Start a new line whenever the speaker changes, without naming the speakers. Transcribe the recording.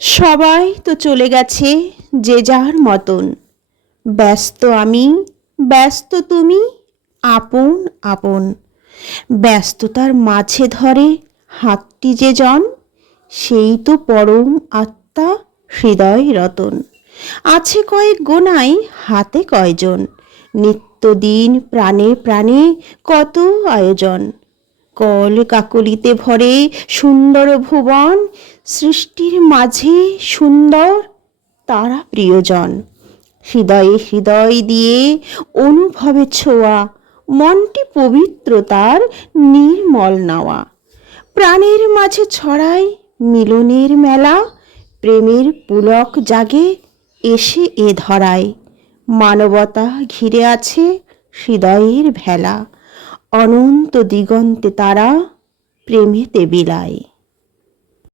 সবাই তো চলে গেছে যে যার মতন। ব্যস্ত আমি, ব্যস্ত তুমি, আপন আপন। ব্যস্ততার মাঝে ধরে হাতটি যে জন, সেই তো পরম আত্মা হৃদয় রতন। আছে কয়েক গোনাই হাতে কয়জন, নিত্যদিন প্রাণে প্রাণে কত আয়োজন। কল কাকলিতে ভরে সুন্দর ভুবন সৃষ্টির মাঝে সুন্দর তারা প্রিয়জন। হৃদয়ে হৃদয় দিয়ে অনুভবে ছোঁয়া, মনটি পবিত্র তার নির্মল নাওয়া। প্রাণের মাঝে ছড়ায় মিলনের মেলা, প্রেমের পুলক জাগে এসে এ ধরায়। মানবতা ঘিরে আছে হৃদয়ের ভেলা। অনন্ত দিগন্তে তারা প্রেমেতে বিলায়।